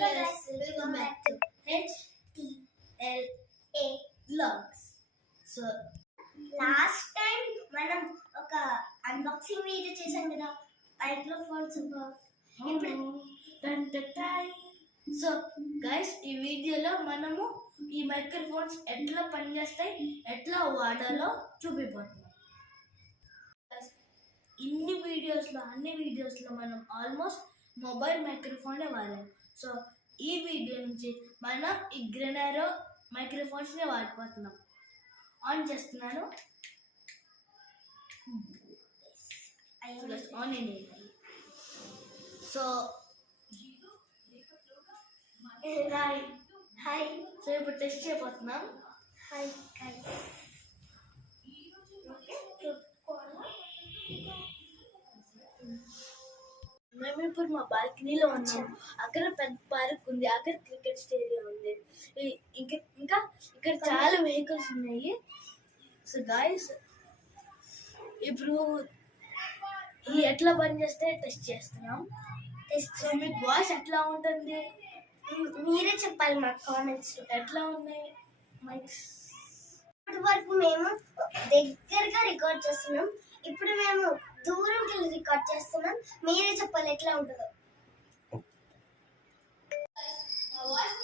guys, welcome back to HTLA Vlogs. So last time మనం ఒక unboxing video చేసాం కదా మైక్రోఫోన్స్ ఇప్పుడు సో గైస్ ఈ వీడియోలో మనము ఈ మైక్రోఫోన్స్ ఎట్లా పనిచేస్తాయి ఎట్లా వాడాలో చూపిపోతున్నాం. అన్ని వీడియోస్లో మనం ఆల్మోస్ట్ మొబైల్ మైక్రోఫోనే వాడాం. సో ఈ వీడియో నుంచి మనం ఈ గ్రెనారో మైక్రోఫోన్స్ని వాడిపోతున్నాం. ఆన్ చేస్తున్నాను. ఆన్ అయింది. So hi. సో ఇప్పుడు టెస్ట్ చేయబోతున్నాం. హాయ్ మేము ఇప్పుడు మా బాల్కనీలో ఉన్నాం. అక్కడ పెద్ద పార్క్ ఉంది, అక్కడ క్రికెట్ స్టేడియం ఉంది, ఇంకా ఇక్కడ చాలా వెహికల్స్ ఉన్నాయి. సో గాయస్ ఇప్పుడు ఈ ఎట్లా పనిచేస్తే టెస్ట్ చేస్తున్నాం. సో మీకు వాయిస్ ఎట్లా ఉంటుంది మీరే చెప్పాలి మాకు కామెంట్స్. ఎట్లా ఉన్నాయి మైక్స్? ఇప్పటి వరకు మేము దగ్గరగా రికార్డ్ చేస్తున్నాం, ఇప్పుడు మేము దూరంకి వెళ్ళి రికార్డ్ చేస్తున్నాం. మీరే చెప్పాలి ఎట్లా ఉంటుందో. వాయిస్